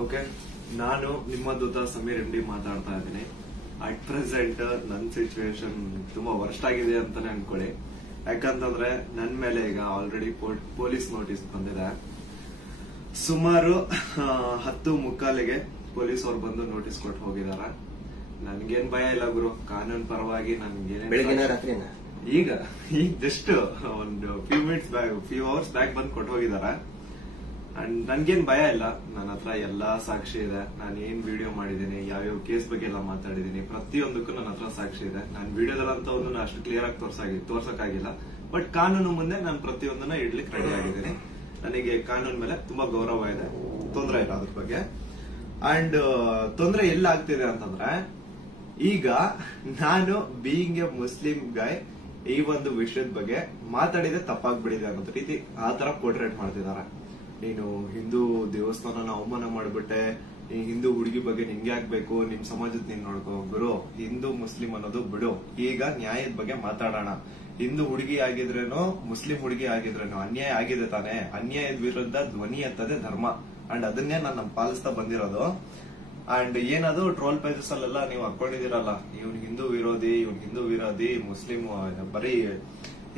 Okay, ನಾನು ನಿಮ್ಮ ದೂತ Sameer M D ಮಾತಾಡ್ತಾ ಇದ್ದೀನಿ. ಅಟ್ ಪ್ರೆಸೆಂಟ್ ನನ್ನ ಸಿಚುವೇಶನ್ ತುಂಬಾ ವರ್ಸ್ಟ್ ಆಗಿದೆ ಅಂತಾನೆ ಅನ್ಕೊಳ್ಳಿ. ಯಾಕಂತಂದ್ರೆ ನನ್ ಮೇಲೆ ಈಗ ಆಲ್ರೆಡಿ ಪೊಲೀಸ್ ನೋಟಿಸ್ ಬಂದಿದೆ. ಸುಮಾರು 10:45ಗೆ ಪೊಲೀಸ್ ಅವ್ರು ಬಂದು ನೋಟಿಸ್ ಕೊಟ್ಟು ಹೋಗಿದಾರ. ನನ್ಗೇನ್ ಭಯ ಇಲ್ಲ ಗುರು, ಕಾನೂನು ಪರವಾಗಿ ನನ್ಗೇನ್ ಈಗ ಜಸ್ಟ್ ಒಂದು ಫ್ಯೂ ಅವರ್ಸ್ ಬ್ಯಾಕ್ ಬಂದು ಕೊಟ್ಟು ಹೋಗಿದಾರ. ಅಂಡ್ ನನ್ಗೇನ್ ಭಯ ಇಲ್ಲ. ನನ್ನ ಹತ್ರ ಎಲ್ಲಾ ಸಾಕ್ಷಿ ಇದೆ. ನಾನು ಏನ್ ವಿಡಿಯೋ ಮಾಡಿದೀನಿ, ಯಾವ್ಯಾವ ಕೇಸ್ ಬಗ್ಗೆ ಎಲ್ಲ ಮಾತಾಡಿದೀನಿ, ಪ್ರತಿಯೊಂದಕ್ಕೂ ನನ್ನ ಹತ್ರ ಸಾಕ್ಷಿ ಇದೆ. ನಾನು ವಿಡಿಯೋದಲ್ಲಂತವನ್ನು ಅಷ್ಟು ಕ್ಲಿಯರ್ ಆಗಿ ತೋರ್ಸಕ್ಕಾಗಿಲ್ಲ. ಬಟ್ ಕಾನೂನು ಮುಂದೆ ನಾನು ಪ್ರತಿಯೊಂದನ್ನ ಇಡ್ಲಿಕ್ಕೆ ರೆಡಿ ಆಗಿದ್ದೀನಿ. ನನಗೆ ಕಾನೂನು ಮೇಲೆ ತುಂಬಾ ಗೌರವ ಇದೆ, ತೊಂದರೆ ಇಲ್ಲ ಅದ್ರ ಬಗ್ಗೆ. ಅಂಡ್ ತೊಂದರೆ ಎಲ್ಲ ಆಗ್ತಿದೆ ಅಂತಂದ್ರೆ, ಈಗ ನಾನು ಬೀಯಿಂಗ್ ಎ ಮುಸ್ಲಿಂ ಗಾಯ್ ಈ ಒಂದು ವಿಷಯದ ಬಗ್ಗೆ ಮಾತಾಡಿದ್ರೆ ತಪ್ಪಾಗ್ಬಿಡಿದೆ ಅನ್ನೋ ರೀತಿ ಆ ತರ ಪೋರ್ಟ್ರೇಟ್ ಮಾಡ್ತಿದಾರೆ. ನೀನು ಹಿಂದೂ ದೇವಸ್ಥಾನನ ಅವಮಾನ ಮಾಡ್ಬಿಟ್ಟೆ, ಈ ಹಿಂದೂ ಹುಡುಗಿ ಬಗ್ಗೆ ನಿಂಗೆ ಆಗ್ಬೇಕು, ನಿಮ್ ಸಮಾಜದ ನೀನ್ ನೋಡ್ಕೋ. ಗುರು, ಹಿಂದೂ ಮುಸ್ಲಿಂ ಅನ್ನೋದು ಬಿಡು. ಈಗ ನ್ಯಾಯದ ಬಗ್ಗೆ ಮಾತಾಡೋಣ. ಹಿಂದೂ ಹುಡುಗಿ ಆಗಿದ್ರೇನು, ಮುಸ್ಲಿಂ ಹುಡುಗಿ ಆಗಿದ್ರೇನು ಅನ್ಯಾಯ ಆಗಿದೆ ತಾನೆ. ಅನ್ಯಾಯದ ವಿರುದ್ಧ ಧ್ವನಿ ಎತ್ತದೇ ಧರ್ಮ. ಅಂಡ್ ಅದನ್ನೇ ನಾನು ಪಾಲಿಸ್ತಾ ಬಂದಿರೋದು. ಅಂಡ್ ಏನದು ಟ್ರೋಲ್ ಪೇಜಸ್ ಅಲ್ಲೆಲ್ಲ ನೀವು ಹಾಕೊಂಡಿದಿರಲ್ಲ, ಇವ್ನ್ ಹಿಂದೂ ವಿರೋಧಿ, ಮುಸ್ಲಿಂ ಬರೀ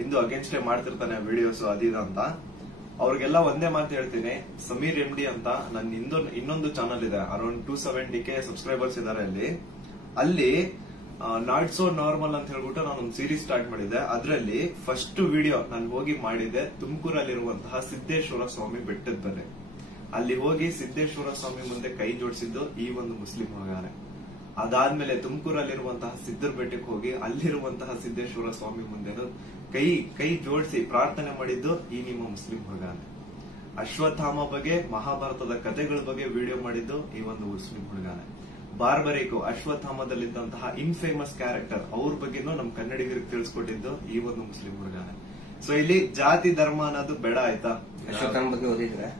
ಹಿಂದೂ ಅಗೇನ್ಸ್ಟ್ ಮಾಡ್ತಿರ್ತಾನೆ ವಿಡಿಯೋಸ್ ಅದಿದ ಅಂತ. ಅವ್ರಿಗೆಲ್ಲ ಒಂದೇ ಮಾತು ಹೇಳ್ತೀನಿ, ಸಮೀರ್ ಎಂ ಡಿ ಅಂತ ನನ್ನ ಇನ್ನೊಂದು ಚಾನಲ್ ಇದೆ. ಅರೌಂಡ್ 270K ಸಬ್ಸ್ಕ್ರೈಬರ್ಸ್ ಇದಾರೆ ಅಲ್ಲಿ ನಾಟ್ ಸೋ ನಾರ್ಮಲ್ ಅಂತ ಹೇಳ್ಬಿಟ್ಟು ನಾನು ಒಂದು ಸೀರೀಸ್ ಸ್ಟಾರ್ಟ್ ಮಾಡಿದ್ದೆ. ಅದರಲ್ಲಿ ಫಸ್ಟ್ ವಿಡಿಯೋ ನಾನು ಹೋಗಿ ಮಾಡಿದ್ದೆ ತುಮಕೂರಲ್ಲಿರುವಂತಹ ಸಿದ್ದೇಶ್ವರ ಸ್ವಾಮಿ ಬೆಟ್ಟದ ಬೆಲೆ. ಅಲ್ಲಿ ಹೋಗಿ ಸಿದ್ದೇಶ್ವರ ಸ್ವಾಮಿ ಮುಂದೆ ಕೈ ಜೋಡಿಸಿದ್ದು ಈ ಒಂದು ಮುಸ್ಲಿಂ ಮಗಾನೆ. ಅದಾದ್ಮೇಲೆ ತುಮಕೂರಲ್ಲಿರುವಂತಹ ಸಿದ್ದರ ಬೆಟ್ಟಕ್ಕೆ ಹೋಗಿ ಅಲ್ಲಿರುವಂತಹ ಸಿದ್ದೇಶ್ವರ ಸ್ವಾಮಿ ಮುಂದೆ ಕೈ ಜೋಡಿಸಿ ಪ್ರಾರ್ಥನೆ ಮಾಡಿದ್ದು ಈ ನಿಮ್ಮ ಮುಸ್ಲಿಂ ಹುಡುಗಾನೆ. ಅಶ್ವತ್ಥಾಮ ಬಗ್ಗೆ, ಮಹಾಭಾರತದ ಕಥೆಗಳ ಬಗ್ಗೆ ವಿಡಿಯೋ ಮಾಡಿದ್ದು ಈ ಒಂದು ಮುಸ್ಲಿಂ ಹುಡುಗಾನೆ. ಬಾರ್ಬರಿಕು ಅಶ್ವತ್ಥಾಮದಲ್ಲಿದ್ದಂತಹ ಇನ್ಫೇಮಸ್ ಕ್ಯಾರೆಕ್ಟರ್ ಅವ್ರ ಬಗ್ಗೆನೂ ನಮ್ ಕನ್ನಡಿಗರಿಗೆ ತಿಳಿಸ್ಕೊಟ್ಟಿದ್ದು ಈ ಒಂದು ಮುಸ್ಲಿಂ ಹುಡುಗಾನೆ. ಸೊ ಇಲ್ಲಿ ಜಾತಿ ಧರ್ಮ ಅನ್ನೋದು ಬೇಡ, ಆಯ್ತಾ? ಅಶ್ವತ್ಥಾಮ ಬಗ್ಗೆ ಓದಿದ್ರೆ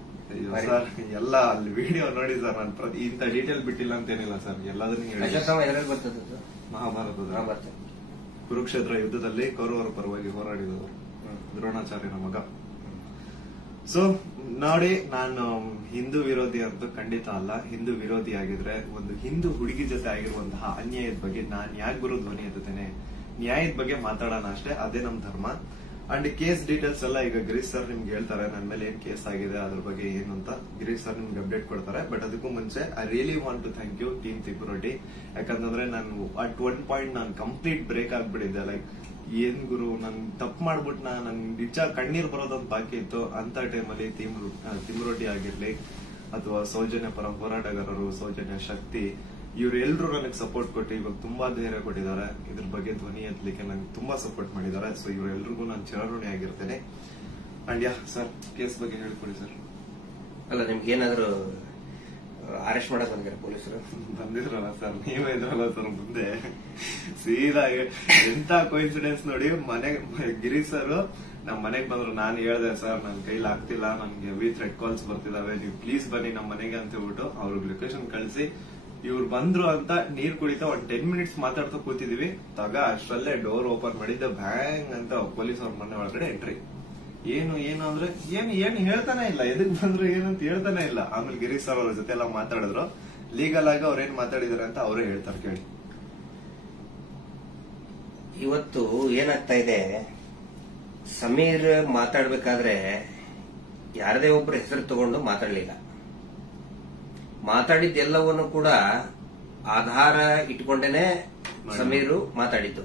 ಸರ್ ಎಲ್ಲ ಅಲ್ಲಿ ವಿಡಿಯೋ ನೋಡಿ ಸರ್. ನಾನು ಇಂತ ಡೀಟೇಲ್ ಬಿಟ್ಟಿಲ್ಲ ಅಂತೇನಿಲ್ಲ ಸರ್, ಎಲ್ಲದನ್ನೂ ಮಹಾಭಾರತದ ಕುರುಕ್ಷೇತ್ರ ಯುದ್ಧದಲ್ಲಿ ಕೌರವರ ಪರವಾಗಿ ಹೋರಾಡಿದವರು ದ್ರೋಣಾಚಾರ್ಯನ ಮಗ. ಸೊ ನೋಡಿ, ನಾನು ಹಿಂದೂ ವಿರೋಧಿ ಅಂತೂ ಖಂಡಿತ ಅಲ್ಲ. ಹಿಂದೂ ವಿರೋಧಿ ಆಗಿದ್ರೆ ಒಂದು ಹಿಂದೂ ಹುಡುಗಿ ಜೊತೆ ಆಗಿರುವಂತಹ ಅನ್ಯಾಯದ ಬಗ್ಗೆ ನಾನ್ ಯಾಕೆ ಗುರು ಧ್ವನಿ ಎತ್ತುತ್ತೇನೆ? ನ್ಯಾಯದ ಬಗ್ಗೆ ಮಾತಾಡೋಣ ಅಷ್ಟೇ, ಅದೇ ನಮ್ ಧರ್ಮ. ಅಂಡ್ ಕೇಸ್ ಡೀಟೇಲ್ಸ್ ಎಲ್ಲ ಈಗ ಗಿರೀಶ್ ಸರ್ ನಿಮ್ಗೆ ಹೇಳ್ತಾರೆ, ನನ್ನ ಮೇಲೆ ಏನ್ ಕೇಸ್ ಆಗಿದೆ ಅದ್ರ ಬಗ್ಗೆ ಏನು ಅಂತ ಗಿರೀಶ್ ಸರ್ ನಿಮ್ಗೆ ಅಪ್ಡೇಟ್ ಕೊಡ್ತಾರೆ. ಬಟ್ ಅದಕ್ಕೂ ಮುಂಚೆ I really want to thank you team ತಿಪುರೊಡ್ಡಿ. ಯಾಕಂತಂದ್ರೆ ನಾನು ಅಟ್ ಒನ್ ಪಾಯಿಂಟ್ ನಾನು ಕಂಪ್ಲೀಟ್ ಬ್ರೇಕ್ ಆಗ್ಬಿಟ್ಟಿದ್ದೆ. ಲೈಕ್ ಏನ್ ಗುರು, ನನ್ ತಪ್ಪು ಮಾಡ್ಬಿಟ್ಟು ನನ್ ನಿಜ ಕಣ್ಣೀರ್ ಬರೋದೊಂದು ಬಾಕಿ ಇತ್ತು. ಅಂತ ಟೈಮಲ್ಲಿ ತಿಮುರೊಡ್ಡಿ ಆಗಿರ್ಲಿ ಅಥವಾ ಸೌಜನ್ಯ ಪರ ಹೋರಾಟಗಾರರು, ಸೌಜನ್ಯ ಶಕ್ತಿ, ಇವರೆಲ್ಲರೂ ನನಗೆ ಸಪೋರ್ಟ್ ಕೊಟ್ಟು ಇವಾಗ ತುಂಬಾ ಧೈರ್ಯ ಕೊಟ್ಟಿದ್ದಾರೆ. ಇದ್ರ ಬಗ್ಗೆ ಧ್ವನಿ ಎತ್ತಲಿಕ್ಕೆ ನಂಗೆ ತುಂಬಾ ಸಪೋರ್ಟ್ ಮಾಡಿದ್ದಾರೆ. ಸೊ ಇವರೆಲ್ಲರಿಗೂ ನಾನು ಚಿರಋಣಿ ಆಗಿರ್ತೇನೆ. ಅಂಡ್ ಯಾ ಸರ್, ಕೇಸ್ ಬಗ್ಗೆ ಹೇಳ್ಕೊಡಿ ಸರ್. ಅಲ್ಲ, ನಿಮ್ಗೆ ಏನಾದ್ರು ಅರೆಸ್ಟ್ ಮಾಡಕ್ ಬಂದಿದ್ದಾರೆ ಪೊಲೀಸರು? ಬಂದಿದ್ರಲ್ಲ ಸರ್, ನೀವೇ ಇದ್ರಲ್ಲ ಸರ್ ಮುಂದೆ. ಸೀದಾ ಎಂತ ಕೋಇನ್ಸಿಡೆನ್ಸ್ ನೋಡಿ, ಗಿರೀಶ್ ಸರ್ ನಮ್ ಮನೆಗ್ ಬಂದ್ರು. ನಾನು ಹೇಳ್ದೆ, ಸರ್ ನನ್ ಕೈಲಿ ಆಗ್ತಿಲ್ಲ, ನನ್ಗೆ ಹೆವಿ ಥ್ರೆಡ್ ಕಾಲ್ಸ್ ಬರ್ತಿದಾವೆ, ನೀವು ಪ್ಲೀಸ್ ಬನ್ನಿ ನಮ್ ಮನೆಗೆ ಅಂತ ಹೇಳ್ಬಿಟ್ಟು ಅವ್ರಿಗೆ ಲೊಕೇಶನ್ ಕಳಿಸಿ ಇವ್ರು ಬಂದ್ರು ಅಂತ ನೀರ್ ಕುಡಿತಾ ಒಂದ್ 10 ಮಿನಿಟ್ಸ್ ಮಾತಾಡ್ತಾ ಕೂತಿದೀವಿ. ಅಷ್ಟರಲ್ಲೇ ಡೋರ್ ಓಪನ್ ಮಾಡಿದ್ದ, ಬ್ಯಾಂಗ್ ಅಂತ ಪೊಲೀಸ್ ಅವ್ರ ಮನೆ ಒಳಗಡೆ ಎಂಟ್ರಿ. ಏನು ಅಂದ್ರೆ ಏನು ಹೇಳ್ತಾನೆ ಇಲ್ಲ, ಎದಕ್ ಬಂದ್ರು ಏನಂತ ಹೇಳ್ತಾನೆ ಇಲ್ಲ. ಆಮೇಲೆ ಗಿರೀಶ್ ಸರ್ ಅವ್ರ ಜೊತೆ ಎಲ್ಲ ಮಾತಾಡಿದ್ರು. ಲೀಗಲ್ ಆಗಿ ಅವ್ರೇನ್ ಮಾತಾಡಿದಾರೆ ಅಂತ ಅವರೇ ಹೇಳ್ತಾರೆ, ಕೇಳಿ. ಇವತ್ತು ಏನಾಗ್ತಾ ಇದೆ, ಸಮೀರ್ ಮಾತಾಡ್ಬೇಕಾದ್ರೆ ಯಾರದೇ ಒಬ್ಬರ ಹೆಸರು ತಗೊಂಡು ಮಾತಾಡ್ಲಿಲ್ಲ. ಮಾತಾಡಿದ್ದೆಲ್ಲವನ್ನು ಕೂಡ ಆಧಾರ ಇಟ್ಕೊಂಡೇನೆ ಸಮೀರು ಮಾತಾಡಿದ್ದು.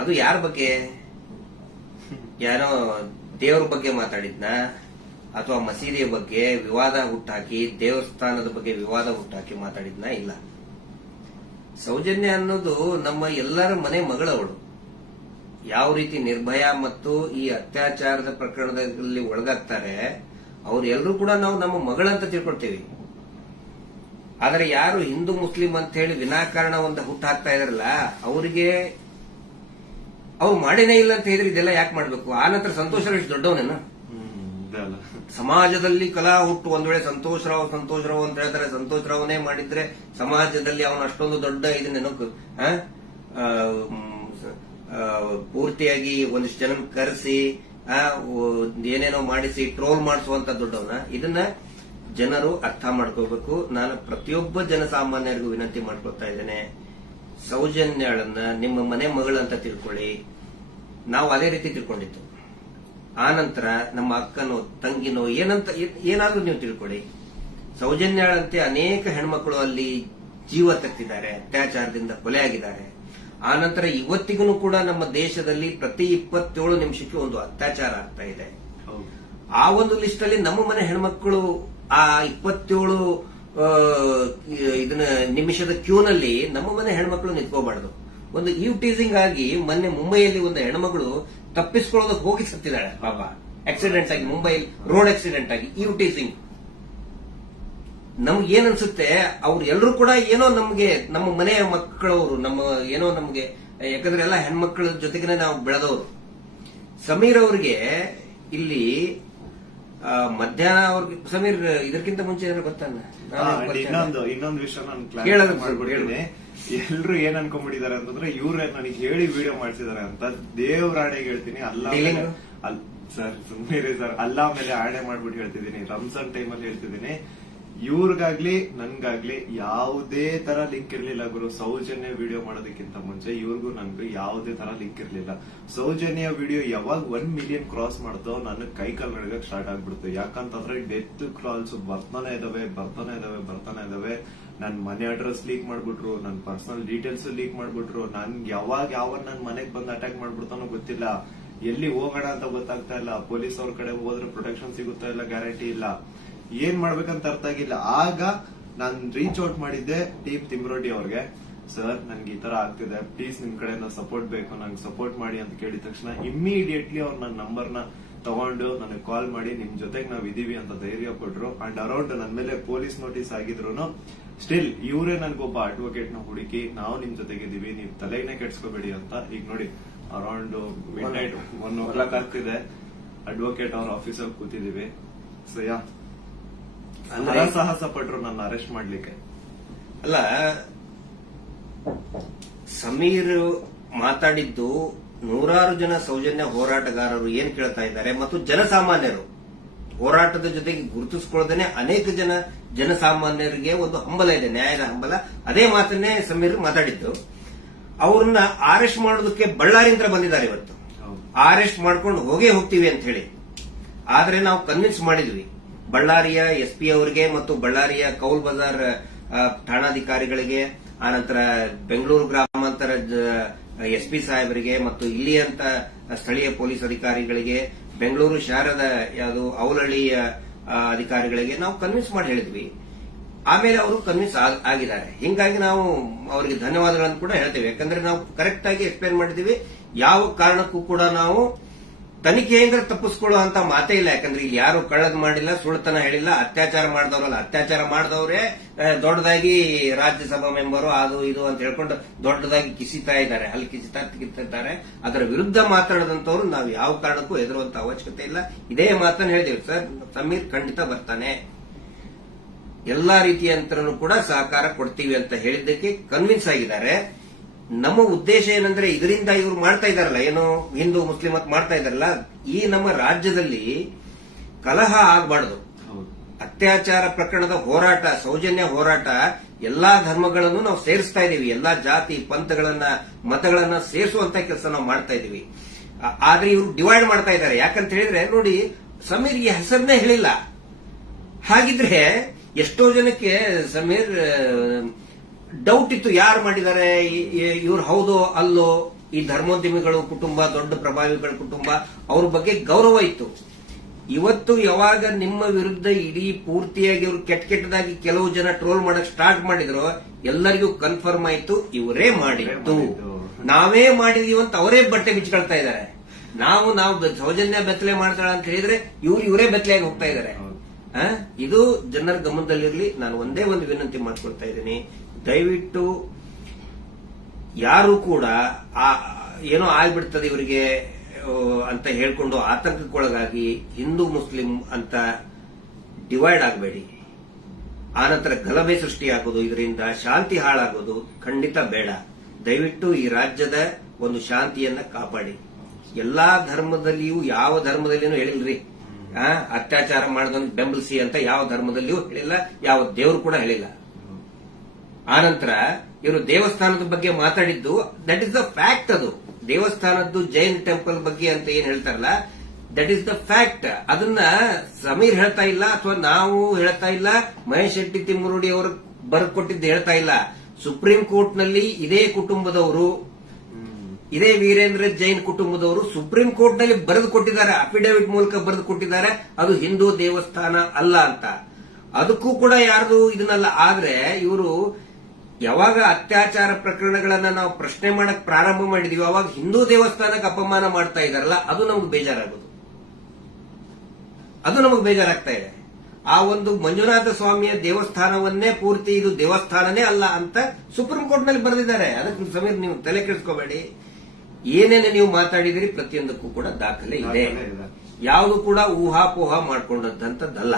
ಅದು ಯಾರ ಬಗ್ಗೆ? ಯಾರೋ ದೇವ್ರ ಬಗ್ಗೆ ಮಾತಾಡಿದ್ನ, ಅಥವಾ ಮಸೀದಿಯ ಬಗ್ಗೆ ವಿವಾದ ಹುಟ್ಟಾಕಿ, ದೇವಸ್ಥಾನದ ಬಗ್ಗೆ ವಿವಾದ ಹುಟ್ಟಾಕಿ ಮಾತಾಡಿದ್ನ? ಇಲ್ಲ. ಸೌಜನ್ಯ ಅನ್ನೋದು ನಮ್ಮ ಎಲ್ಲರ ಮನೆ ಮಗಳವಳು. ಯಾವ ರೀತಿ ನಿರ್ಭಯ ಮತ್ತು ಈ ಅತ್ಯಾಚಾರದ ಪ್ರಕರಣದಲ್ಲಿ ಒಳಗಾಗ್ತಾರೆ, ಅವ್ರೆಲ್ಲರೂ ಕೂಡ ನಾವು ನಮ್ಮ ಮಗಳಂತ ತಿಳ್ಕೊಳ್ತೀವಿ. ಆದರೆ ಯಾರು ಹಿಂದೂ ಮುಸ್ಲಿಂ ಅಂತ ಹೇಳಿ ವಿನಾಕಾರಣ ಒಂದು ಹುಟ್ಟು ಹಾಕ್ತಾ ಇದಾರಲ್ಲ, ಅವರಿಗೆ ಅವ್ರು ಮಾಡಿನೇ ಇಲ್ಲ ಅಂತ ಹೇಳಿದ್ರೆ ಇದೆಲ್ಲ ಯಾಕೆ ಮಾಡ್ಬೇಕು? ಆ ನಂತರ ಸಂತೋಷರಾವ್ ಇಷ್ಟು ದೊಡ್ಡವನೇನ? ಸಮಾಜದಲ್ಲಿ ಕಲಾ ಹುಟ್ಟು ಒಂದ್ ವೇಳೆ ಸಂತೋಷರಾವ್ ಅಂತ ಹೇಳ್ತಾರೆ, ಸಂತೋಷರಾವ್ನೇ ಮಾಡಿದ್ರೆ ಸಮಾಜದಲ್ಲಿ ಅವನು ಅಷ್ಟೊಂದು ದೊಡ್ಡ ಇದನ್ನೇನೋ ಪೂರ್ತಿಯಾಗಿ ಒಂದಿಷ್ಟು ಜನ ಕರೆಸಿ ಏನೇನೋ ಮಾಡಿಸಿ ಟ್ರೋಲ್ ಮಾಡಿಸುವಂತ ದೊಡ್ಡವನ. ಇದನ್ನ ಜನರು ಅರ್ಥ ಮಾಡ್ಕೋಬೇಕು. ನಾನು ಪ್ರತಿಯೊಬ್ಬ ಜನಸಾಮಾನ್ಯರಿಗೂ ವಿನಂತಿ ಮಾಡ್ಕೊಳ್ತಾ ಇದ್ದೇನೆ, ಸೌಜನ್ಯಾಳನ್ನ ನಿಮ್ಮ ಮನೆ ಮಗಳಂತ ತಿಳ್ಕೊಳ್ಳಿ. ನಾವು ಅದೇ ರೀತಿ ತಿಳ್ಕೊಂಡಿದ್ದು. ಆ ನಂತರ ನಮ್ಮ ಅಕ್ಕನೋ ತಂಗಿನೋ ಏನಾದ್ರೂ ನೀವು ತಿಳ್ಕೊಳ್ಳಿ. ಸೌಜನ್ಯಾಳಂತೆ ಅನೇಕ ಹೆಣ್ಮಕ್ಳು ಅಲ್ಲಿ ಜೀವ ತೆತ್ತಿದ್ದಾರೆ, ಅತ್ಯಾಚಾರದಿಂದ ಕೊಲೆ ಆಗಿದ್ದಾರೆ. ಆ ನಂತರ ಇವತ್ತಿಗೂ ಕೂಡ ನಮ್ಮ ದೇಶದಲ್ಲಿ ಪ್ರತಿ 27 ನಿಮಿಷಕ್ಕೆ ಒಂದು ಅತ್ಯಾಚಾರ ಆಗ್ತಾ ಇದೆ. ಆ ಒಂದು ಲಿಸ್ಟ್ ಅಲ್ಲಿ ನಮ್ಮ ಮನೆ ಹೆಣ್ಮಕ್ಳು ಆ 27 ಇದನ್ನ ನಿಮಿಷದ ಕ್ಯೂನಲ್ಲಿ ನಮ್ಮ ಮನೆ ಹೆಣ್ಮಕ್ಳು ನಿಂತ್ಕೋಬಾರ್ದು. ಒಂದು ಈವ್ ಟೀಸಿಂಗ್ ಆಗಿ ಮೊನ್ನೆ ಮುಂಬೈಯಲ್ಲಿ ಒಂದು ಹೆಣ್ಮಗಳು ತಪ್ಪಿಸ್ಕೊಳ್ಳೋದಕ್ಕೆ ಹೋಗಿ ಸತ್ತಿದ್ದಾಳೆ ಪಾಪ, ಆಕ್ಸಿಡೆಂಟ್ ಆಗಿ, ಮುಂಬೈ ರೋಡ್ ಆಕ್ಸಿಡೆಂಟ್ ಆಗಿ. ಈವ್ ಟೀಸಿಂಗ್ ನಮ್ಗೆ ಏನ್ ಅನ್ಸುತ್ತೆ, ಅವ್ರು ಎಲ್ಲರೂ ಕೂಡ ಏನೋ ನಮ್ಗೆ ನಮ್ಮ ಮನೆಯ ಮಕ್ಕಳವರು, ನಮ್ಮ ಏನೋ ನಮ್ಗೆ, ಯಾಕಂದ್ರೆ ಎಲ್ಲ ಹೆಣ್ಮಕ್ಳ ಜೊತೆಗೆ ನಾವು ಬೆಳೆದವರು. ಸಮೀರ್ ಅವ್ರಿಗೆ ಇಲ್ಲಿ ಮಧ್ಯಾಹ್ನ ಅವ್ರಿಗೆ, ಸಮೀರ್ ಇದಕ್ಕಿಂತ ಮುಂಚೆ ಏನಾದ್ರು ಗೊತ್ತಾನ? ಇನ್ನೊಂದು ವಿಷಯ ನಾನು ಕ್ಲಾರಿಫೈ ಮಾಡ್ಬಿಡ್ತೀನಿ. ಎಲ್ರು ಏನ್ ಅನ್ಕೊಂಡ್ಬಿಟ್ಟಿದ್ದಾರೆ ಅಂತಂದ್ರೆ ಇವ್ರೆ ನನಗೆ ಹೇಳಿ ವಿಡಿಯೋ ಮಾಡ್ಸಿದಾರೆ ಅಂತ. ದೇವ್ರ ಆಣೆಗೆ ಹೇಳ್ತೀನಿ, ಸರ್ ಸುಮ್ಮನೆ ಸರ್, ಅಲ್ಲಾ ಮೇಲೆ ಆಣೆ ಮಾಡ್ಬಿಟ್ಟು ಹೇಳ್ತಿದ್ದೀನಿ, ರಂಜಾನ್ ಟೈಮಲ್ಲಿ ಹೇಳ್ತಿದ್ದೀನಿ. ಇವ್ರಿಗಾಗ್ಲಿ ನನ್ಗಾಗ್ಲಿ ಯಾವುದೇ ತರ ಲಿಂಕ್ ಇರ್ಲಿಲ್ಲ ಗುರು. ಸೌಜನ್ಯ ವಿಡಿಯೋ ಮಾಡೋದಕ್ಕಿಂತ ಮುಂಚೆ ಇವ್ರಿಗೂ ನನ್ಗೂ ಯಾವುದೇ ತರ ಲಿಂಕ್ ಇರ್ಲಿಲ್ಲ. ಸೌಜನ್ಯ ವಿಡಿಯೋ ಯಾವಾಗ 1 ಮಿಲಿಯನ್ ಕ್ರಾಸ್ ಮಾಡ್ತೋ ನನ್ನ ಕೈ ಕಾಲ್ ನಡಗಕ್ ಸ್ಟಾರ್ಟ್ ಆಗ್ಬಿಡ್ತು. ಯಾಕಂತಂದ್ರೆ ಡೆತ್ ಕಾಲ್ಸ್ ಬರ್ತಾನೆ ಇದಾವೆ. ನನ್ ಮನೆ ಅಡ್ರೆಸ್ ಲೀಕ್ ಮಾಡ್ಬಿಟ್ರು, ನನ್ ಪರ್ಸನಲ್ ಡೀಟೇಲ್ಸ್ ಲೀಕ್ ಮಾಡ್ಬಿಟ್ರು. ನನ್ಗೆ ಯಾವ ನನ್ ಮನೆಗ್ ಬಂದ್ ಅಟ್ಯಾಕ್ ಮಾಡ್ಬಿಡ್ತಾನೋ ಗೊತ್ತಿಲ್ಲ. ಎಲ್ಲಿ ಹೋಗೋಣ ಅಂತ ಗೊತ್ತಾಗ್ತಾ ಇಲ್ಲ. ಪೊಲೀಸ್ ಅವ್ರ ಕಡೆ ಹೋದ್ರೆ ಪ್ರೊಟೆಕ್ಷನ್ ಸಿಗುತ್ತಾ ಇಲ್ಲ, ಗ್ಯಾರಂಟಿ ಇಲ್ಲ. ಏನ್ ಮಾಡ್ಬೇಕಂತ ಅರ್ಥ ಆಗಿಲ್ಲ. ಆಗ ನಾನ್ ರೀಚ್ ಔಟ್ ಮಾಡಿದ್ದೆ ಟೀಮ್ ತಿಮ್ರೋಟಿ ಅವ್ರಿಗೆ. ಸರ್ ನನ್ಗೆ ಈ ತರ ಆಗ್ತಿದೆ, ಪ್ಲೀಸ್ ನಿಮ್ ಕಡೆಯಿಂದ ಸಪೋರ್ಟ್ ಬೇಕು, ನಂಗೆ ಸಪೋರ್ಟ್ ಮಾಡಿ ಅಂತ ಕೇಳಿದ ತಕ್ಷಣ ಇಮ್ಮಿಡಿಯೇಟ್ಲಿ ಅವ್ರು ನನ್ನ ನಂಬರ್ನ ತಗೊಂಡು ನನಗೆ ಕಾಲ್ ಮಾಡಿ ನಿಮ್ ಜೊತೆಗೆ ನಾವ್ ಇದೀವಿ ಅಂತ ಧೈರ್ಯ ಕೊಟ್ರು. ಅಂಡ್ ಅರೌಂಡ್ ನನ್ ಮೇಲೆ ಪೊಲೀಸ್ ನೋಟಿಸ್ ಆಗಿದ್ರು ಸ್ಟಿಲ್ ಇವರೇ ನನ್ಗೊಬ್ಬ ಅಡ್ವೊಕೇಟ್ ನ ಹುಡುಕಿ ನಾವು ನಿಮ್ ಜೊತೆಗಿದೀವಿ, ನೀವ್ ತಲೆನೇ ಕೆಡ್ಸ್ಕೋಬೇಡಿ ಅಂತ. ಈಗ ನೋಡಿ ಅರೌಂಡ್ ಮಿಡ್ ನೈಟ್ 1 o'clock ಆಗ್ತಿದೆ, ಅಡ್ವೊಕೇಟ್ ಅವ್ರ ಆಫೀಸಲ್ಲಿ ಕೂತಿದೀವಿ. ಸೊ ಸಾಹಸ ಪಟ್ರು ನನ್ನ ಅರೆಸ್ಟ್ ಮಾಡ್ಲಿಕ್ಕೆ. ಅಲ್ಲ, ಸಮೀರ್ ಮಾತಾಡಿದ್ದು ನೂರಾರು ಜನ ಸೌಜನ್ಯ ಹೋರಾಟಗಾರರು ಏನ್ ಕೇಳ್ತಾ ಇದ್ದಾರೆ ಮತ್ತು ಜನಸಾಮಾನ್ಯರು ಹೋರಾಟದ ಜೊತೆಗೆ ಗುರುತಿಸಿಕೊಳ್ಳದೇನೆ ಅನೇಕ ಜನಸಾಮಾನ್ಯರಿಗೆ ಒಂದು ಹಂಬಲ ಇದೆ, ನ್ಯಾಯದ ಹಂಬಲ. ಅದೇ ಮಾತನ್ನೇ ಸಮೀರ್ ಮಾತಾಡಿದ್ದು. ಅವ್ರನ್ನ ಅರೆಸ್ಟ್ ಮಾಡೋದಕ್ಕೆ ಬಳ್ಳಾರಿಯಿಂದ ಬಂದಿದ್ದಾರೆ ಇವತ್ತು. ಅರೆಸ್ಟ್ ಮಾಡ್ಕೊಂಡು ಹೋಗ್ತೀವಿ ಅಂತ ಹೇಳಿ. ಆದ್ರೆ ನಾವು ಕನ್ವಿನ್ಸ್ ಮಾಡಿದ್ವಿ ಬಳ್ಳಾರಿಯ SP ಅವರಿಗೆ ಮತ್ತು ಬಳ್ಳಾರಿಯ ಕೌಲ್ ಬಜಾರ್ ಠಾಣಾಧಿಕಾರಿಗಳಿಗೆ, ಆನಂತರ ಬೆಂಗಳೂರು ಗ್ರಾಮಾಂತರ SP ಸಾಹೇಬರಿಗೆ ಮತ್ತು ಇಲ್ಲಿಯಂತ ಸ್ಥಳೀಯ ಪೊಲೀಸ್ ಅಧಿಕಾರಿಗಳಿಗೆ, ಬೆಂಗಳೂರು ಶಹರದ ಯಾವುದು ಅವಲಹಳ್ಳಿಯ ಅಧಿಕಾರಿಗಳಿಗೆ ನಾವು ಕನ್ವಿನ್ಸ್ ಮಾಡಿ ಹೇಳಿದ್ವಿ. ಆಮೇಲೆ ಅವರು ಕನ್ವಿನ್ಸ್ ಆಗಿದ್ದಾರೆ. ಹಿಂಗಾಗಿ ನಾವು ಅವರಿಗೆ ಧನ್ಯವಾದಗಳನ್ನು ಕೂಡ ಹೇಳ್ತೇವೆ. ಯಾಕಂದ್ರೆ ನಾವು ಕರೆಕ್ಟ್ ಆಗಿ ಎಕ್ಸ್ಪ್ಲೇನ್ ಮಾಡಿದೀವಿ. ಯಾವ ಕಾರಣಕ್ಕೂ ಕೂಡ ನಾವು ತನಿಖೆಯಿಂದ ತಪ್ಪಿಸ್ಕೊಳ್ಳುವಂತ ಮಾತೇ ಇಲ್ಲ. ಯಾಕಂದ್ರೆ ಇಲ್ಲಿ ಯಾರು ಕಳ್ಳದ್ ಮಾಡಿಲ್ಲ, ಸುಳ್ತನ ಹೇಳಿಲ್ಲ, ಅತ್ಯಾಚಾರ ಮಾಡಿದವರಲ್ಲ. ಅತ್ಯಾಚಾರ ಮಾಡಿದವರೇ ದೊಡ್ಡದಾಗಿ ರಾಜ್ಯಸಭಾ ಮೆಂಬರು ಅದು ಇದು ಅಂತ ಹೇಳ್ಕೊಂಡು ದೊಡ್ಡದಾಗಿ ಕಿಸಿತಾ ಇದ್ದಾರೆ, ಅಲ್ಲಿ ಕಿಸಿತಾರೆ. ಅದರ ವಿರುದ್ಧ ಮಾತಾಡದಂತವ್ರು ನಾವು ಯಾವ ಕಾರಣಕ್ಕೂ ಹೆದರುವಂತ ಅವಶ್ಯಕತೆ ಇಲ್ಲ. ಇದೇ ಮಾತನ್ನು ಹೇಳಿದೇವೆ ಸರ್, ಸಮೀರ್ ಖಂಡಿತ ಬರ್ತಾನೆ, ಎಲ್ಲಾ ರೀತಿಯಂತರನು ಕೂಡ ಸಹಕಾರ ಕೊಡ್ತೀವಿ ಅಂತ ಹೇಳಿದ್ದಕ್ಕೆ ಕನ್ವಿನ್ಸ್ ಆಗಿದ್ದಾರೆ. ನಮ್ಮ ಉದ್ದೇಶ ಏನಂದ್ರೆ ಇದರಿಂದ ಇವರು ಮಾಡ್ತಾ ಇದಾರಲ್ಲ, ಏನು ಹಿಂದೂ ಮುಸ್ಲಿಂ ಅಂತ ಮಾಡ್ತಾ ಇದಾರಲ್ಲ, ಈ ನಮ್ಮ ರಾಜ್ಯದಲ್ಲಿ ಕಲಹ ಆಗಬಾರದು. ಅತ್ಯಾಚಾರ ಪ್ರಕರಣದ ಹೋರಾಟ, ಸೌಜನ್ಯ ಹೋರಾಟ, ಎಲ್ಲಾ ಧರ್ಮಗಳನ್ನು ನಾವು ಸೇರಿಸ್ತಾ ಇದೀವಿ. ಎಲ್ಲಾ ಜಾತಿ ಪಂಥಗಳನ್ನ ಮತಗಳನ್ನ ಸೇರಿಸುವಂತ ಕೆಲಸ ನಾವು ಮಾಡ್ತಾ ಇದೀವಿ. ಆದ್ರೆ ಇವರು ಡಿವೈಡ್ ಮಾಡ್ತಾ ಇದ್ದಾರೆ. ಯಾಕಂತ ಹೇಳಿದ್ರೆ ನೋಡಿ, ಸಮೀರ್ಗೆ ಹೆಸರನ್ನೇ ಹೇಳಿಲ್ಲ. ಹಾಗಿದ್ರೆ ಎಷ್ಟೋ ಜನಕ್ಕೆ ಸಮೀರ್ ಡೌಟ್ ಇತ್ತು, ಯಾರು ಮಾಡಿದ್ದಾರೆ, ಇವ್ರು ಹೌದೋ ಅಲ್ಲೋ. ಈ ಧರ್ಮೋದ್ಯಮಿಗಳು ಕುಟುಂಬ, ದೊಡ್ಡ ಪ್ರಭಾವಿಗಳ ಕುಟುಂಬ, ಅವ್ರ ಬಗ್ಗೆ ಗೌರವ ಇತ್ತು. ಇವತ್ತು ಯಾವಾಗ ನಿಮ್ಮ ವಿರುದ್ಧ ಇಡೀ ಪೂರ್ತಿಯಾಗಿ ಇವರು ಕೆಟ್ಟದಾಗಿ ಕೆಲವು ಜನ ಟ್ರೋಲ್ ಮಾಡಕ್ ಸ್ಟಾರ್ಟ್ ಮಾಡಿದ್ರು, ಎಲ್ಲರಿಗೂ ಕನ್ಫರ್ಮ್ ಆಯ್ತು ಇವರೇ ಮಾಡಿದ್ದು, ನಾವೇ ಮಾಡಿದೀವಿ ಅಂತ ಅವರೇ ಬಟ್ಟೆ ಬಿಚ್ಕೊಳ್ತಾ ಇದ್ದಾರೆ. ನಾವು ಸೌಜನ್ಯ ಬೆತ್ತಲೆ ಮಾಡ್ತಾಳ ಅಂತ ಹೇಳಿದ್ರೆ ಇವರೇ ಬೆತ್ತಲೆಯಾಗಿ ಹೋಗ್ತಾ ಇದ್ದಾರೆ. ಇದು ಜನರ ಗಮನದಲ್ಲಿರಲಿ. ನಾನು ಒಂದೇ ಒಂದು ವಿನಂತಿ ಮಾಡ್ಕೊಳ್ತಾ ಇದ್ದೀನಿ, ದಯವಿಟ್ಟು ಯಾರು ಕೂಡ ಏನೋ ಆಗ್ಬಿಡ್ತದೆ ಇವರಿಗೆ ಅಂತ ಹೇಳ್ಕೊಂಡು ಆತಂಕಕ್ಕೊಳಗಾಗಿ ಹಿಂದೂ ಮುಸ್ಲಿಂ ಅಂತ ಡಿವೈಡ್ ಆಗಬೇಡಿ. ಆನಂತರ ಗಲಭೆ ಸೃಷ್ಟಿಯಾಗೋದು, ಇದರಿಂದ ಶಾಂತಿ ಹಾಳಾಗೋದು ಖಂಡಿತ ಬೇಡ. ದಯವಿಟ್ಟು ಈ ರಾಜ್ಯದ ಒಂದು ಶಾಂತಿಯನ್ನ ಕಾಪಾಡಿ. ಎಲ್ಲಾ ಧರ್ಮದಲ್ಲಿಯೂ ಯಾವ ಧರ್ಮದಲ್ಲಿನೂ ಹೇಳಿಲ್ರಿ ಅತ್ಯಾಚಾರ ಮಾಡಿದವನ್ ಬೆಂಬಲಿಸಿ ಅಂತ ಯಾವ ಧರ್ಮದಲ್ಲಿಯೂ ಹೇಳಿಲ್ಲ, ಯಾವ ದೇವರು ಕೂಡ ಹೇಳಿಲ್ಲ. ಆನಂತರ ಇವರು ದೇವಸ್ಥಾನದ ಬಗ್ಗೆ ಮಾತಾಡಿದ್ದು ದಟ್ ಇಸ್ ದ ಫ್ಯಾಕ್ಟ್. ಅದು ದೇವಸ್ಥಾನದ್ದು ಜೈನ್ ಟೆಂಪಲ್ ಬಗ್ಗೆ ಅಂತ ಏನ್ ಹೇಳ್ತಾರಲ್ಲ, ದಟ್ ಇಸ್ ದ ಫ್ಯಾಕ್ಟ್. ಅದನ್ನ ಸಮೀರ್ ಹೇಳ್ತಾ ಇಲ್ಲ, ಅಥವಾ ನಾವು ಹೇಳ್ತಾ ಇಲ್ಲ, ಮಹೇಶ್ ಶೆಟ್ಟಿ ತಿಮ್ಮರುಡಿ ಅವರು ಬರ್ಕೊಟ್ಟಿದ್ದು ಹೇಳ್ತಾ ಇಲ್ಲ. ಸುಪ್ರೀಂ ಕೋರ್ಟ್ ನಲ್ಲಿ ಇದೇ ಕುಟುಂಬದವರು, ಇದೇ ವೀರೇಂದ್ರ ಜೈನ್ ಕುಟುಂಬದವರು ಸುಪ್ರೀಂ ಕೋರ್ಟ್ ನಲ್ಲಿ ಬರೆದು ಕೊಟ್ಟಿದ್ದಾರೆ, ಅಫಿಡವಿಟ್ ಮೂಲಕ ಬರೆದು ಕೊಟ್ಟಿದ್ದಾರೆ, ಅದು ಹಿಂದೂ ದೇವಸ್ಥಾನ ಅಲ್ಲ ಅಂತ. ಅದಕ್ಕೂ ಕೂಡ ಯಾರ್ದು ಇದನ್ನಲ್ಲ. ಆದ್ರೆ ಇವರು ಯಾವಾಗ ಅತ್ಯಾಚಾರ ಪ್ರಕರಣಗಳನ್ನ ನಾವು ಪ್ರಶ್ನೆ ಮಾಡಕ್ ಪ್ರಾರಂಭ ಮಾಡಿದೀವಿ, ಅವಾಗ ಹಿಂದೂ ದೇವಸ್ಥಾನಕ್ಕೆ ಅಪಮಾನ ಮಾಡ್ತಾ ಇದಾರಲ್ಲ, ಅದು ನಮ್ಗೆ ಬೇಜಾರಾಗೋದು, ಅದು ನಮಗೆ ಬೇಜಾರಾಗ್ತಾ ಇದೆ. ಆ ಒಂದು ಮಂಜುನಾಥ ಸ್ವಾಮಿಯ ದೇವಸ್ಥಾನವನ್ನೇ ಪೂರ್ತಿ ಇದು ದೇವಸ್ಥಾನನೇ ಅಲ್ಲ ಅಂತ ಸುಪ್ರೀಂ ಕೋರ್ಟ್ ನಲ್ಲಿ ಬರೆದಿದ್ದಾರೆ. ಅದಕ್ಕೆ ಸಮೀರ್ ನೀವು ತಲೆ ಕೆಡಿಸ್ಕೋಬೇಡಿ. ಏನೇನು ನೀವು ಮಾತಾಡಿದಿರಿ ಪ್ರತಿಯೊಂದಕ್ಕೂ ಕೂಡ ದಾಖಲೆ ಇದೆ. ಯಾವುದು ಕೂಡ ಊಹಾಪೋಹ ಮಾಡ್ಕೊಂಡಂತದ್ದಲ್ಲ.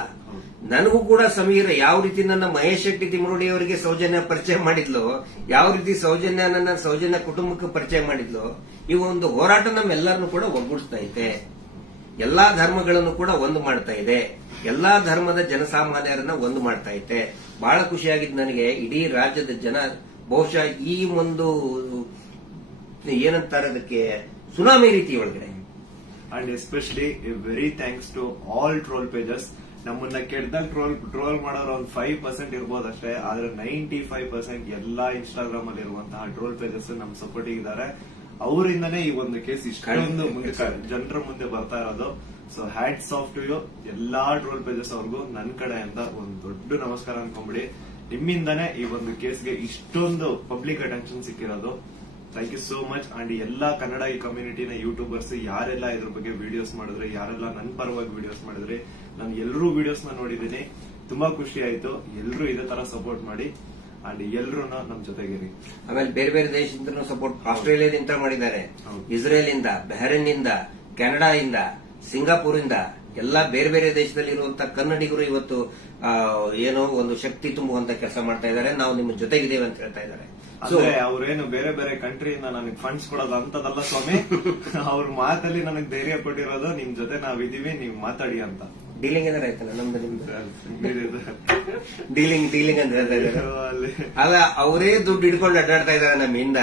ನನಗೂ ಕೂಡ ಸಮೀರ್ ಯಾವ ರೀತಿ ನನ್ನ ಮಹೇಶ್ ಶೆಟ್ಟಿ ತಿಮ್ಮರುಡಿ ಅವರಿಗೆ ಸೌಜನ್ಯ ಪರಿಚಯ ಮಾಡಿದ್ಲು, ಯಾವ ರೀತಿ ನನ್ನ ಸೌಜನ್ಯ ಕುಟುಂಬಕ್ಕೆ ಪರಿಚಯ ಮಾಡಿದ್ಲು, ಈ ಒಂದು ಹೋರಾಟ ನಮ್ಮೆಲ್ಲರನ್ನು ಕೂಡ ಒಗ್ಗೂಡಿಸ್ತಾ ಇದೆ. ಎಲ್ಲಾ ಧರ್ಮಗಳನ್ನು ಕೂಡ ಒಂದು ಮಾಡ್ತಾ ಇದೆ, ಎಲ್ಲಾ ಧರ್ಮದ ಜನಸಾಮಾನ್ಯರನ್ನ ಒಂದು ಮಾಡ್ತಾ ಇದೆ. ಬಹಳ ಖುಷಿಯಾಗಿದ್ದು ನನಗೆ. ಇಡೀ ರಾಜ್ಯದ ಜನ ಬಹುಶಃ ಈ ಒಂದು ಏನಂತಾರೆ ಅದಕ್ಕೆ ಸುನಾಮಿ ರೀತಿ ಒಳಗಡೆ. And especially very thanks to all troll pages. ನಮ್ಮನ್ನ ಕೆಟ್ಟದಾಗ ಟ್ರೋಲ್ ಮಾಡೋರು ಒಂದು 5% ಇರ್ಬೋದಷ್ಟೇ, ಆದ್ರೆ 95% ಎಲ್ಲಾ ಇನ್ಸ್ಟಾಗ್ರಾಮ್ ಅಲ್ಲಿ ಇರುವಂತಹ ಟ್ರೋಲ್ ಪೇಜಸ್ ನಮ್ ಸಪೋರ್ಟ್ ಇದ್ದಾರೆ. ಅವರಿಂದನೇ ಈ ಒಂದು ಕೇಸ್ ಇಷ್ಟೊಂದು ಮುಂದೆ ಜನರ ಮುಂದೆ ಬರ್ತಾ ಇರೋದು. So hats off to you ಎಲ್ಲಾ ಟ್ರೋಲ್ ಪೇಜಸ್ ಅವ್ರಿಗೂ ನನ್ನ ಕಡೆಯಿಂದ ಒಂದು ದೊಡ್ಡ ನಮಸ್ಕಾರ ಅನ್ಕೊಂಬಿಡಿ. ನಿಮ್ಮಿಂದಾನೇ ಈ ಒಂದು ಕೇಸ್ಗೆ ಇಷ್ಟೊಂದು ಪಬ್ಲಿಕ್ ಅಟೆನ್ಷನ್ ಸಿಕ್ಕಿರೋದು. Thank you so much. And ಎಲ್ಲಾ ಕನ್ನಡ ಈ ಕಮ್ಯುನಿಟಿನ ಯೂಟ್ಯೂಬರ್ಸ್ ಯಾರೆಲ್ಲ ಇದ್ರ ಬಗ್ಗೆ ವಿಡಿಯೋಸ್ ಮಾಡಿದ್ರೆ, ಯಾರೆಲ್ಲ ನನ್ನ ಪರವಾಗಿ ವಿಡಿಯೋಸ್ ಮಾಡಿದ್ರೆ, ನಾನು ಎಲ್ಲರೂ ವಿಡಿಯೋಸ್ ನ ನೋಡಿದ್ದೀನಿ. ತುಂಬಾ ಖುಷಿ ಆಯ್ತು. ಎಲ್ಲರೂ ಇದೇ ತರ ಸಪೋರ್ಟ್ ಮಾಡಿ ಅಂಡ್ ಎಲ್ಲರೂ ನಮ್ ಜೊತೆಗಿರಿ. ಆಮೇಲೆ ಬೇರೆ ಬೇರೆ ದೇಶದಿಂದ ಸಪೋರ್ಟ್ ಆಸ್ಟ್ರೇಲಿಯಾದಿಂದ ಮಾಡಿದ್ದಾರೆ, ಇಸ್ರೇಲ್ ಇಂದ, ಬೆಹರೇನ್ ಇಂದ, ಕೆನಡಾ ಇಂದ, ಸಿಂಗಾಪುರ್ ಇಂದ, ಎಲ್ಲಾ ಬೇರೆ ಬೇರೆ ದೇಶದಲ್ಲಿ ಇರುವಂತಹ ಕನ್ನಡಿಗರು ಇವತ್ತು ಏನೋ ಒಂದು ಶಕ್ತಿ ತುಂಬುವಂತ ಕೆಲಸ ಮಾಡ್ತಾ ಇದ್ದಾರೆ. ನಾವು ನಿಮ್ಮ ಜೊತೆಗಿದ್ದೇವೆ ಅಂತ ಹೇಳ್ತಾ ಇದ್ದಾರೆ. ಅಂದ್ರೆ ಅವ್ರೇನು ಬೇರೆ ಬೇರೆ ಕಂಟ್ರಿಯಿಂದ ನನಗೆ ಫಂಡ್ಸ್ ಕೊಡೋದು ಅಂತದಲ್ಲ ಸ್ವಾಮಿ. ಅವ್ರ ಮಾತಲ್ಲಿ ನನಗೆ ಧೈರ್ಯ ಕೊಟ್ಟಿರೋದು ನಿಮ್ ಜೊತೆ ನಾವಿದೀವಿ, ನೀವು ಮಾತಾಡಿ ಅಂತ. ಡೀಲಿಂಗ್ ಏನಾರ ಆಯ್ತಲ್ಲ ನಮ್ದು ನಿಮ್ದು ಡೀಲಿಂಗ್ ಅಂತ ಹೇಳ್ತಾ ಇದ್ದಾರೆ. ಅಲ್ಲ, ಅವರೇ ದುಡ್ಡು ಹಿಡ್ಕೊಂಡು ಅಡ್ಡಾಡ್ತಾ ಇದ್ದಾರೆ ನಮ್ಮಿಂದ.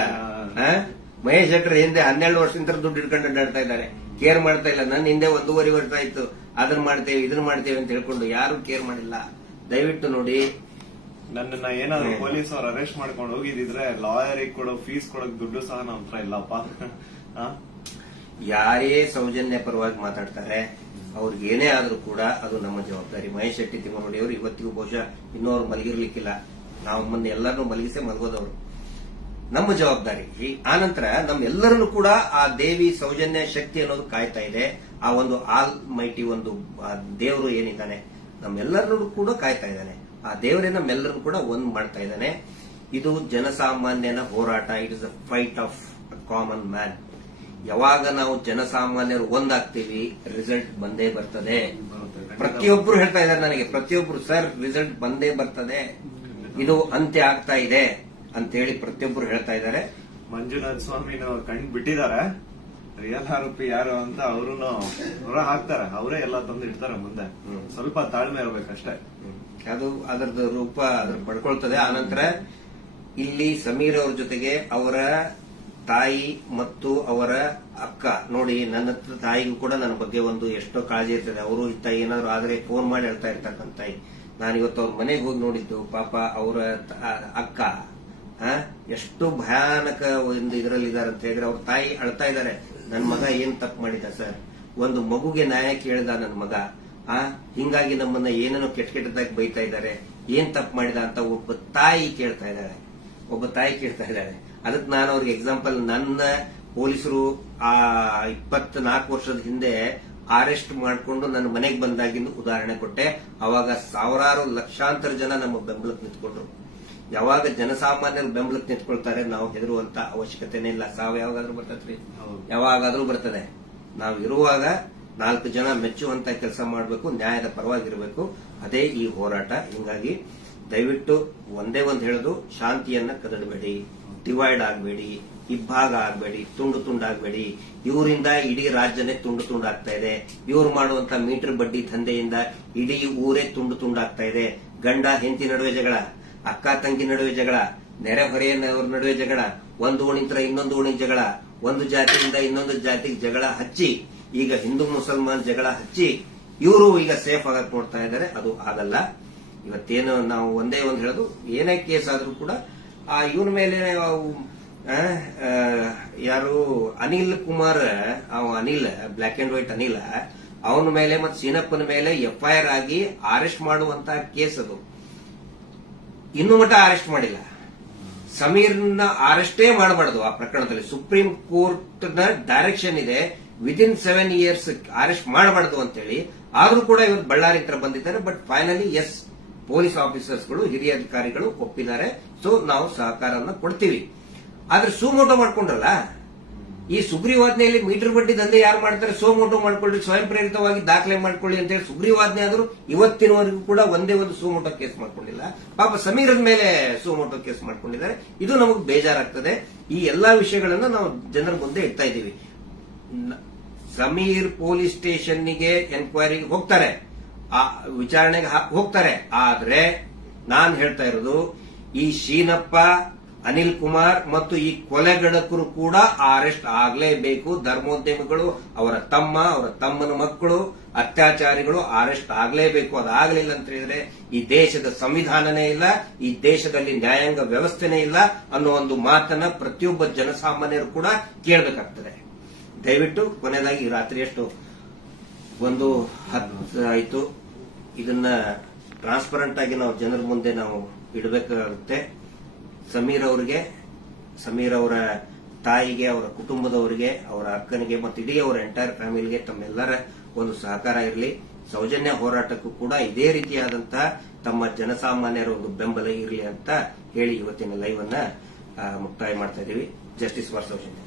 ಮಹೇಶ್ ಶೆಟ್ಟರ್ ಹಿಂದೆ 12 ವರ್ಷದಿಂದ ದುಡ್ಡು ಹಿಡ್ಕೊಂಡು ಅಡ್ಡಾಡ್ತಾ ಇದ್ದಾರೆ. ಕೇರ್ ಮಾಡ್ತಾ ಇಲ್ಲ. ನನ್ನ ಹಿಂದೆ 1.5 ವರ್ಷ ಆಯ್ತು ಅದನ್ನ ಮಾಡ್ತೇವೆ ಇದನ್ನ ಮಾಡ್ತೇವೆ ಅಂತ ಹೇಳ್ಕೊಂಡು ಯಾರು ಕೇರ್ ಮಾಡಿಲ್ಲ. ದಯವಿಟ್ಟು ನೋಡಿ, ನನ್ನನ್ನ ಏನಾದ್ರು ಪೊಲೀಸ್ ಅವ್ರು ಅರೆಸ್ಟ್ ಮಾಡ್ಕೊಂಡು ಹೋಗಿದ್ರೆ ಲಾಯರಿಗೆ ಕೊಡೋ ಫೀಸ್ ಕೊಡೋಕ್ ದುಡ್ಡು ಸಹ ನಮ್ಮ ಹತ್ರ ಇಲ್ಲಪ್ಪ. ಯಾರೇ ಸೌಜನ್ಯ ಪರವಾಗಿ ಮಾತಾಡ್ತಾರೆ ಅವ್ರಿಗೆ ಏನೇ ಆದ್ರೂ ಕೂಡ ಅದು ನಮ್ಮ ಜವಾಬ್ದಾರಿ. ಮಹೇಶ್ ಶೆಟ್ಟಿ ತಿಮ್ಮರುಡಿ ಅವರು ಇವತ್ತಿಗೂ ಬಹುಶಃ ಇನ್ನೂ ಅವ್ರು ಮಲಗಿರ್ಲಿಕ್ಕಿಲ್ಲ. ನಾವು ಮೊನ್ನೆ ಎಲ್ಲರನ್ನೂ ಮಲಗಿಸೇ ಮಲಗೋದವ್ರು. ನಮ್ಮ ಜವಾಬ್ದಾರಿ. ಆನಂತರ ನಮ್ಮೆಲ್ಲರನ್ನು ಕೂಡ ಆ ದೇವಿ ಸೌಜನ್ಯ ಶಕ್ತಿ ಅನ್ನೋದು ಕಾಯ್ತಾ ಇದೆ. ಆ ಒಂದು ಆಲ್ ಮೈಟಿ ಒಂದು ದೇವರು ಏನಿದ್ದಾನೆ ನಮ್ಮೆಲ್ಲರನ್ನು ಕೂಡ ಕಾಯ್ತಾ ಇದ್ದಾನೆ. ಆ ದೇವರೇ ನಮ್ಮೆಲ್ಲರನ್ನು ಕೂಡ ಒಂದ್ ಮಾಡ್ತಾ ಇದ್ದಾನೆ. ಇದು ಜನಸಾಮಾನ್ಯನ ಹೋರಾಟ. It is a fight of common man. ಯಾವಾಗ ನಾವು ಜನಸಾಮಾನ್ಯರು ಒಂದಾಗ್ತೀವಿ ರಿಸಲ್ಟ್ ಬಂದೇ ಬರ್ತದೆ. ಪ್ರತಿಯೊಬ್ರು ಹೇಳ್ತಾ ಇದ್ದಾರೆ ನನಗೆ, ಪ್ರತಿಯೊಬ್ರು ಸರ್ ರಿಸಲ್ಟ್ ಬಂದೇ ಬರ್ತದೆ, ಇದು ಅಂತ್ಯ ಆಗ್ತಾ ಇದೆ ಅಂತೇಳಿ ಪ್ರತಿಯೊಬ್ರು ಹೇಳ್ತಾ ಇದ್ದಾರೆ. ಮಂಜುನಾಥ ಸ್ವಾಮಿನ ಕಂಡು ಬಿಟ್ಟಿದ್ದಾರೆ. ರಿಯಲ್ ಆರೋಪಿ ಯಾರು ಅಂತ ಅವರು ಹೊರ ಹಾಕ್ತಾರೆ. ಅವರೇ ಎಲ್ಲ ತಂದು ಇಡ್ತಾರೆ ಮುಂದೆ. ಸ್ವಲ್ಪ ತಾಳ್ಮೆ ಇರ್ಬೇಕಷ್ಟೇ. ಅದು ಅದರದ್ದು ರೂಪ ಅದ್ರ ಪಡ್ಕೊಳ್ತದೆ. ಆನಂತರ ಇಲ್ಲಿ ಸಮೀರ್ ಅವ್ರ ಜೊತೆಗೆ ಅವರ ತಾಯಿ ಮತ್ತು ಅವರ ಅಕ್ಕ ನೋಡಿ, ನನ್ನ ತಾಯಿಗೂ ಕೂಡ ನನ್ನ ಬಗ್ಗೆ ಒಂದು ಎಷ್ಟೋ ಕಾಳಜಿ ಇರ್ತದೆ. ಅವರು ಇತ್ತ ಏನಾದ್ರು ಆದ್ರೆ ಫೋನ್ ಮಾಡಿ ಹೇಳ್ತಾ ಇರ್ತಕ್ಕಂಥ ತಾಯಿ. ನಾನಿವತ್ತು ಅವ್ರ ಮನೆಗೆ ಹೋಗಿ ನೋಡಿದ್ದು. ಪಾಪ ಅವರ ಅಕ್ಕ ಎಷ್ಟು ಭಯಾನಕ ಒಂದು ಇದರಲ್ಲಿದ್ದಾರೆ ಅಂತ ಹೇಳಿದ್ರೆ ಅವ್ರ ತಾಯಿ ಅಳ್ತಾ ಇದ್ದಾರೆ. ನನ್ನ ಮಗ ಏನ್ ತಪ್ಪು ಮಾಡಿದ ಸರ್, ಒಂದು ಮಗುಗೆ ನ್ಯಾಯ ಕೇಳಿದ ನನ್ನ ಮಗ, ಹಿಂಗಾಗಿ ನಮ್ಮನ್ನ ಏನೇನೋ ಕೆಟ್ಟದಾಗಿ ಬೈತಾ ಇದ್ದಾರೆ, ಏನ್ ತಪ್ಪು ಮಾಡಿದ ಅಂತ ಒಬ್ಬ ತಾಯಿ ಕೇಳ್ತಾ ಇದ್ದಾಳೆ. ಅದಕ್ಕೆ ನಾನು ಅವ್ರಿಗೆ ಎಕ್ಸಾಂಪಲ್, ನನ್ನ ಪೊಲೀಸರು ಆ 24 ವರ್ಷದ ಹಿಂದೆ ಅರೆಸ್ಟ್ ಮಾಡಿಕೊಂಡು ನನ್ನ ಮನೆಗೆ ಬಂದಾಗಿಂದು ಉದಾಹರಣೆ ಕೊಟ್ಟೆ. ಅವಾಗ ಸಾವಿರಾರು ಲಕ್ಷಾಂತರ ಜನ ನಮ್ಮ ಬೆಂಬಲಕ್ಕೆ ನಿಂತ್ಕೊಂಡ್ರು. ಯಾವಾಗ ಜನಸಾಮಾನ್ಯರು ಬೆಂಬಲಕ್ಕೆ ನಿಂತ್ಕೊಳ್ತಾರೆ ನಾವು ಹೆದರುವಂತ ಅವಶ್ಯಕತೆನೇ ಇಲ್ಲ. ಸಾವು ಯಾವಾಗಾದ್ರೂ ಬರ್ತದ್ರಿ, ಯಾವಾಗಾದ್ರೂ ಬರ್ತದೆ. ನಾವು ಇರುವಾಗ 4 ಜನ ಮೆಚ್ಚುವಂತ ಕೆಲಸ ಮಾಡಬೇಕು, ನ್ಯಾಯದ ಪರವಾಗಿರಬೇಕು. ಅದೇ ಈ ಹೋರಾಟ. ಹಿಂಗಾಗಿ ದಯವಿಟ್ಟು ಒಂದೇ ಒಂದು ಹೇಳೋದು, ಶಾಂತಿಯನ್ನ ಕದಡಬೇಡಿ, ಡಿವೈಡ್ ಆಗಬೇಡಿ, ಇಬ್ಬಾಗ ಆಗಬೇಡಿ, ತುಂಡು ತುಂಡಾಗಬೇಡಿ. ಇವರಿಂದ ಇಡೀ ರಾಜ್ಯನೇ ತುಂಡು ತುಂಡಾಗ್ತಾ ಇದೆ. ಇವ್ರು ಮಾಡುವಂತ ಮೀಟರ್ ಬಡ್ಡಿ ದಂಧೆಯಿಂದ ಇಡೀ ಊರೇ ತುಂಡು ತುಂಡಾಗ್ತಾ ಇದೆ. ಗಂಡ ಹೆಂಡತಿ ನಡುವೆ ಜಗಳ, ಅಕ್ಕ ತಂಗಿ ನಡುವೆ ಜಗಳ, ನೆರೆಹೊರೆಯವ್ರ ನಡುವೆ ಜಗಳ, ಒಂದು ಓಣಿಂತ್ರ ಇನ್ನೊಂದು ಓಣಿಗೆ ಜಗಳ, ಒಂದು ಜಾತಿಯಿಂದ ಇನ್ನೊಂದು ಜಾತಿಗೆ ಜಗಳ ಹಚ್ಚಿ, ಈಗ ಹಿಂದೂ ಮುಸಲ್ಮಾನ್ ಜಗಳ ಹಚ್ಚಿ ಇವರು ಈಗ ಸೇಫ್ ಆಗಕ್ ನೋಡ್ತಾ ಇದ್ದಾರೆ. ಅದು ಆಗಲ್ಲ. ಇವತ್ತೇನು ನಾವು ಒಂದೇ ಒಂದು ಹೇಳೋದು, ಏನೇ ಕೇಸ್ ಆದ್ರೂ ಕೂಡ ಇವನ ಮೇಲೆ ಯಾರು Anil Kumar, Anil black and white Anil, ಅವನ ಮೇಲೆ ಮತ್ತು ಸೀನಪ್ಪನ ಮೇಲೆ ಎಫ್ಐಆರ್ ಆಗಿ ಅರೆಸ್ಟ್ ಮಾಡುವಂತ ಕೇಸ್ ಅದು. ಇನ್ನೂ ಮಟ್ಟ ಅರೆಸ್ಟ್ ಮಾಡಿಲ್ಲ. ಸಮೀರ್ನ ಅರೆಸ್ಟೇ ಮಾಡಬಾರ್ದು ಆ ಪ್ರಕರಣದಲ್ಲಿ. ಸುಪ್ರೀಂ ಕೋರ್ಟ್ ನ ಡೈರೆಕ್ಷನ್ ಇದೆ, ವಿದಿನ್ 7 years ಅರೆಸ್ಟ್ ಮಾಡಬಾರ್ದು ಅಂತೇಳಿ. ಆದ್ರೂ ಕೂಡ ಇವತ್ತು ಬಳ್ಳಾರಿ ಹತ್ರ ಬಂದಿದ್ದಾರೆ. ಬಟ್ ಫೈನಲಿ ಎಸ್, ಪೊಲೀಸ್ ಆಫೀಸರ್ಸ್ಗಳು, ಹಿರಿಯ ಅಧಿಕಾರಿಗಳು ಒಪ್ಪಿದ್ದಾರೆ. ಸೊ ನಾವು ಸಹಕಾರವನ್ನು ಕೊಡ್ತೀವಿ. ಆದ್ರೆ ಸುಮೋಟೋ ಮಾಡ್ಕೊಂಡ್ರಲ್ಲ, ಈ ಸುಗ್ರೀವಾಜ್ಞೆಯಲ್ಲಿ ಮೀಟರ್ ಬಡ್ಡಿ ದಂಧೆ ಯಾರು ಮಾಡ್ತಾರೆ, ಸುಮೋಟೋ ಮಾಡ್ಕೊಳ್ಳಿ, ಸ್ವಯಂ ಪ್ರೇರಿತವಾಗಿ ದಾಖಲೆ ಮಾಡ್ಕೊಳ್ಳಿ ಅಂತ ಹೇಳಿ ಸುಗ್ರೀವಾಜ್ಞೆ ಆದರೂ ಇವತ್ತಿನವರೆಗೂ ಕೂಡ ಒಂದೇ ಒಂದು ಸುಮೋಟೋ ಕೇಸ್ ಮಾಡ್ಕೊಂಡಿಲ್ಲ. ಪಾಪ ಸಮೀರದ ಮೇಲೆ ಸುಮೋಟೋ ಕೇಸ್ ಮಾಡ್ಕೊಂಡಿದ್ದಾರೆ. ಇದು ನಮಗೆ ಬೇಜಾರಾಗ್ತದೆ. ಈ ಎಲ್ಲಾ ವಿಷಯಗಳನ್ನ ನಾವು ಜನರ ಮುಂದೆ ಇಡ್ತಾ ಇದ್ದೀವಿ. ಸಮೀರ್ ಪೊಲೀಸ್ ಸ್ಟೇಷನ್ಗೆ ಎನ್ಕ್ವೈರಿಗೆ ಹೋಗ್ತಾರೆ, ಆ ವಿಚಾರಣೆಗೆ ಹೋಗ್ತಾರೆ. ಆದ್ರೆ ನಾನ್ ಹೇಳ್ತಾ ಇರೋದು, ಈ ಶೀನಪ್ಪ, ಅನಿಲ್ ಕುಮಾರ್ ಮತ್ತು ಈ ಕೊಲೆಗಡಕರು ಕೂಡ ಅರೆಸ್ಟ್ ಆಗಲೇಬೇಕು. ಧರ್ಮೋದ್ಯಮಿಗಳು, ಅವರ ತಮ್ಮ, ಅವರ ತಮ್ಮನ ಮಕ್ಕಳು, ಅತ್ಯಾಚಾರಿಗಳು ಅರೆಸ್ಟ್ ಆಗಲೇಬೇಕು. ಅದಾಗಲಿಲ್ಲ ಅಂತ ಹೇಳಿದ್ರೆ ಈ ದೇಶದ ಸಂವಿಧಾನನೇ ಇಲ್ಲ, ಈ ದೇಶದಲ್ಲಿ ನ್ಯಾಯಾಂಗ ವ್ಯವಸ್ಥೆನೇ ಇಲ್ಲ ಅನ್ನೋ ಒಂದು ಮಾತನ್ನ ಪ್ರತಿಯೊಬ್ಬ ಜನಸಾಮಾನ್ಯರು ಕೂಡ ಕೇಳಬೇಕಾಗ್ತದೆ. ದಯವಿಟ್ಟು ಕೊನೆಯದಾಗಿ ರಾತ್ರಿ ಎಷ್ಟು 1:10 ಆಯಿತು. ಇದನ್ನ ಟ್ರಾನ್ಸ್ಪರೆಂಟ್ ಆಗಿ ನಾವು ಜನರ ಮುಂದೆ ನಾವು ಇಡಬೇಕಾಗುತ್ತೆ. ಸಮೀರ್ ಅವರಿಗೆ, ಸಮೀರ್ ಅವರ ತಾಯಿಗೆ, ಅವರ ಕುಟುಂಬದವರಿಗೆ, ಅವರ ಅಕ್ಕನಿಗೆ ಮತ್ತು ಇಡೀ ಅವರ ಎಂಟೈರ್ ಫ್ಯಾಮಿಲಿಗೆ ತಮ್ಮೆಲ್ಲರ ಒಂದು ಸಹಕಾರ ಇರಲಿ. ಸೌಜನ್ಯ ಹೋರಾಟಕ್ಕೂ ಕೂಡ ಇದೇ ರೀತಿಯಾದಂತಹ ತಮ್ಮ ಜನಸಾಮಾನ್ಯರ ಒಂದು ಬೆಂಬಲ ಇರಲಿ ಅಂತ ಹೇಳಿ ಇವತ್ತಿನ ಲೈವ್ ಅನ್ನ ಮುಕ್ತಾಯ ಮಾಡ್ತಾ ಇದ್ದೀವಿ. Justice for Soujanya.